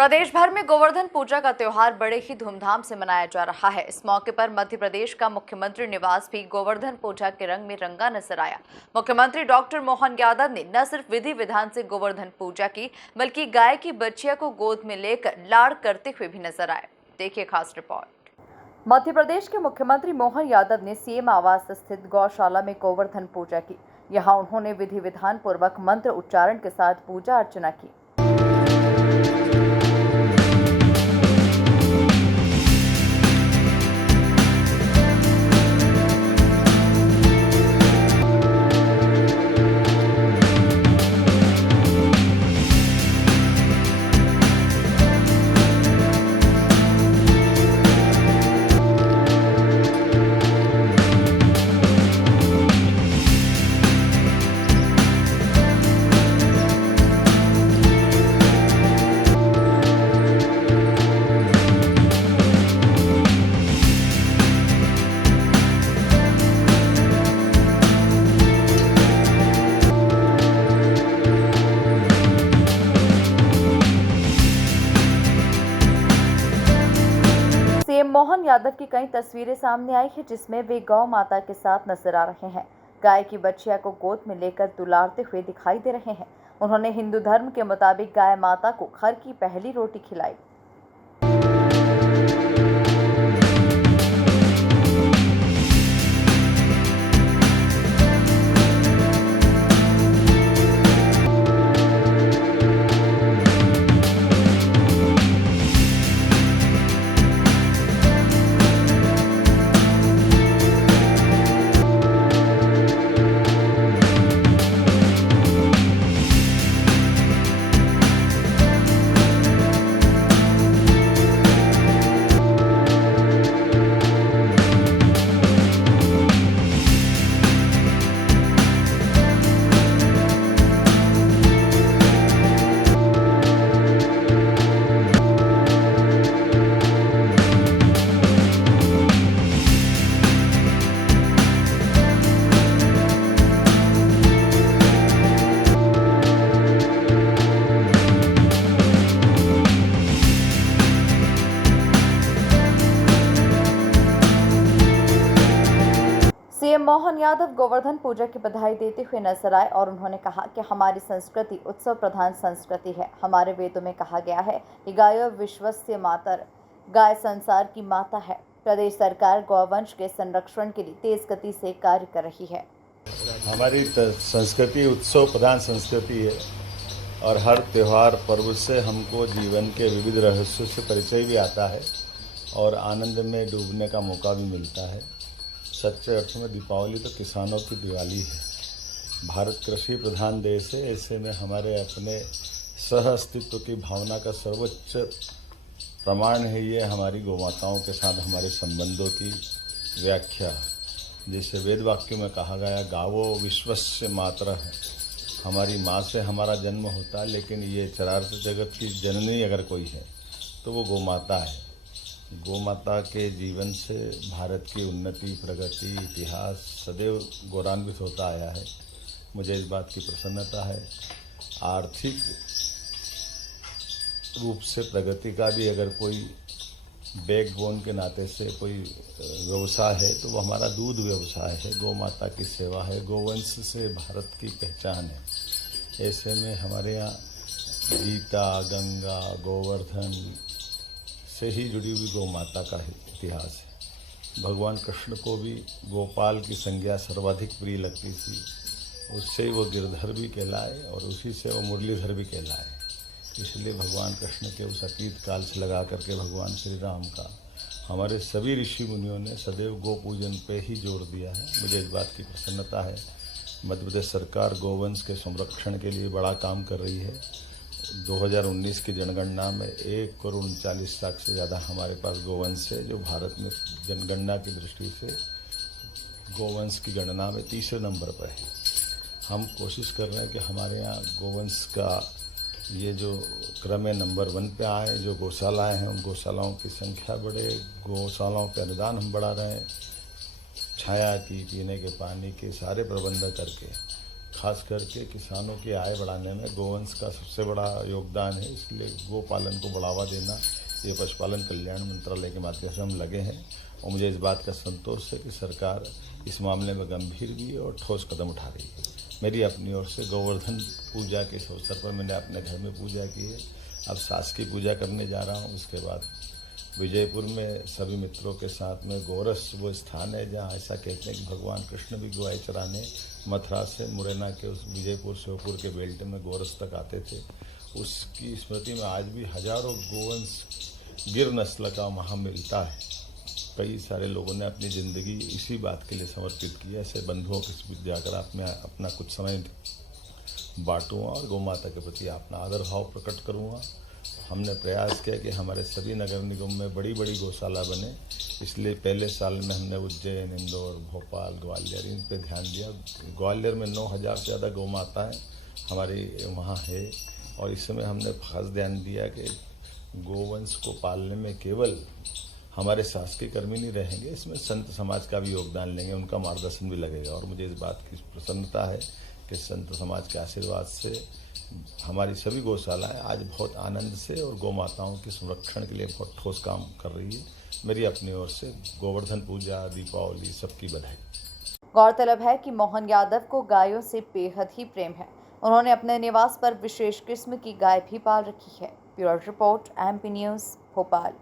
प्रदेश भर में गोवर्धन पूजा का त्योहार बड़े ही धूमधाम से मनाया जा रहा है। इस मौके पर मध्य प्रदेश का मुख्यमंत्री निवास भी गोवर्धन पूजा के रंग में रंगा नजर आया। मुख्यमंत्री डॉक्टर मोहन यादव ने न सिर्फ विधि विधान से गोवर्धन पूजा की, बल्कि गाय की बच्चिया को गोद में लेकर लाड़ करते हुए भी नजर आए। देखिए खास रिपोर्ट। मध्य प्रदेश के मुख्यमंत्री मोहन यादव ने सीएम आवास स्थित गौशाला में गोवर्धन पूजा की। यहाँ उन्होंने विधि विधान पूर्वक मंत्र उच्चारण के साथ पूजा अर्चना की। सीएम मोहन यादव की कई तस्वीरें सामने आई है, जिसमें वे गौ माता के साथ नजर आ रहे हैं। गाय की बच्चिया को गोद में लेकर दुलारते हुए दिखाई दे रहे हैं। उन्होंने हिंदू धर्म के मुताबिक गाय माता को घर की पहली रोटी खिलाई। सीएम मोहन यादव गोवर्धन पूजा की बधाई देते हुए नजर आए और उन्होंने कहा कि हमारी संस्कृति उत्सव प्रधान संस्कृति है। हमारे वेदों में कहा गया है कि गायो विश्वस्य मातर, गाय संसार की माता है। प्रदेश सरकार गौवंश के संरक्षण के लिए तेज गति से कार्य कर रही है। हमारी संस्कृति उत्सव प्रधान संस्कृति है और हर त्योहार पर्व से हमको जीवन के विविध रहस्यों से परिचय भी आता है और आनंद में डूबने का मौका भी मिलता है। सच्चे अर्थ में दीपावली तो किसानों की दिवाली है। भारत कृषि प्रधान देश है, ऐसे में हमारे अपने सह अस्तित्व की भावना का सर्वोच्च प्रमाण है ये हमारी गौमाताओं के साथ हमारे संबंधों की व्याख्या। जैसे वेद वाक्यों में कहा गया, गावो विश्वस्य मातरः, हमारी माँ से हमारा जन्म होता है, लेकिन ये चराचर जगत की जननी अगर कोई है तो वो गौमाता है। गौमाता के जीवन से भारत की उन्नति, प्रगति, इतिहास सदैव गौरवान्वित होता आया है। मुझे इस बात की प्रसन्नता है। आर्थिक रूप से प्रगति का भी अगर कोई बैकबोन के नाते से कोई व्यवसाय है तो वो हमारा दूध व्यवसाय है, गौ माता की सेवा है। गोवंश से भारत की पहचान है। ऐसे में हमारे यहाँ गीता, गंगा, गोवर्धन से ही जुड़ी हुई गौ माता का इतिहास है। भगवान कृष्ण को भी गोपाल की संज्ञा सर्वाधिक प्रिय लगती थी। उससे ही वो गिरधर भी कहलाए और उसी से वो मुरलीधर भी कहलाए। इसलिए भगवान कृष्ण के उस अतीत काल से लगा करके भगवान श्री राम का हमारे सभी ऋषि मुनियों ने सदैव गो पूजन पे ही जोर दिया है। मुझे इस बात की प्रसन्नता है। मध्य प्रदेश सरकार गोवंश के संरक्षण के लिए बड़ा काम कर रही है। 2019 की जनगणना में 1,39,00,000 से ज़्यादा हमारे पास गोवंश है, जो भारत में जनगणना की दृष्टि से गोवंश की गणना में तीसरे नंबर पर है। हम कोशिश कर रहे हैं कि हमारे यहाँ गोवंश का ये जो क्रम है नंबर 1 पे आए। जो गौशालाएँ हैं उन गौशालाओं की संख्या बढ़े, गौशालाओं पे अनुदान हम बढ़ा रहे हैं। छाया की, पीने के पानी के सारे प्रबंध करके खास करके किसानों की आय बढ़ाने में गोवंश का सबसे बड़ा योगदान है। इसलिए गो पालन को बढ़ावा देना ये पशुपालन कल्याण मंत्रालय के माध्यम से हम लगे हैं और मुझे इस बात का संतोष है कि सरकार इस मामले में गंभीर भी है और ठोस कदम उठा रही है। मेरी अपनी ओर से गोवर्धन पूजा के इस अवसर पर मैंने अपने घर में पूजा की है। अब सास की पूजा करने जा रहा हूँ। उसके बाद विजयपुर में सभी मित्रों के साथ में गोरस वो स्थान है जहाँ ऐसा कहते हैं कि भगवान कृष्ण भी गाय चराने मथुरा से मुरैना के उस विजयपुर श्योपुर के बेल्ट में गोरस तक आते थे। उसकी स्मृति में आज भी हजारों गोवंश गिर नस्ल का वहाँ मिलता है। कई सारे लोगों ने अपनी ज़िंदगी इसी बात के लिए समर्पित की है। ऐसे बंधुओं के बीच जाकर आप में अपना कुछ समय बांटूँगा और गौ माता के प्रति अपना आदर भाव प्रकट करूँगा। हमने प्रयास किया कि हमारे सभी नगर निगम में बड़ी बड़ी गौशाला बने। इसलिए पहले साल में हमने उज्जैन, इंदौर, भोपाल, ग्वालियर इन पे ध्यान दिया। ग्वालियर में 9,000 से ज़्यादा गौ माताएँ हमारी वहाँ है और इस समय हमने खास ध्यान दिया कि गोवंश को पालने में केवल हमारे शासकीय कर्मी नहीं रहेंगे, इसमें संत समाज का भी योगदान लेंगे, उनका मार्गदर्शन भी लगेगा। और मुझे इस बात की प्रसन्नता है कि संत समाज के आशीर्वाद से हमारी सभी गौशालाएँ आज बहुत आनंद से और गौ माताओं के संरक्षण के लिए बहुत ठोस काम कर रही है। मेरी अपनी ओर से गोवर्धन पूजा, दीपावली सबकी बधाई। गौरतलब है कि मोहन यादव को गायों से बेहद ही प्रेम है। उन्होंने अपने निवास पर विशेष किस्म की गाय भी पाल रखी है। Bureau report, MP news, Bhopal.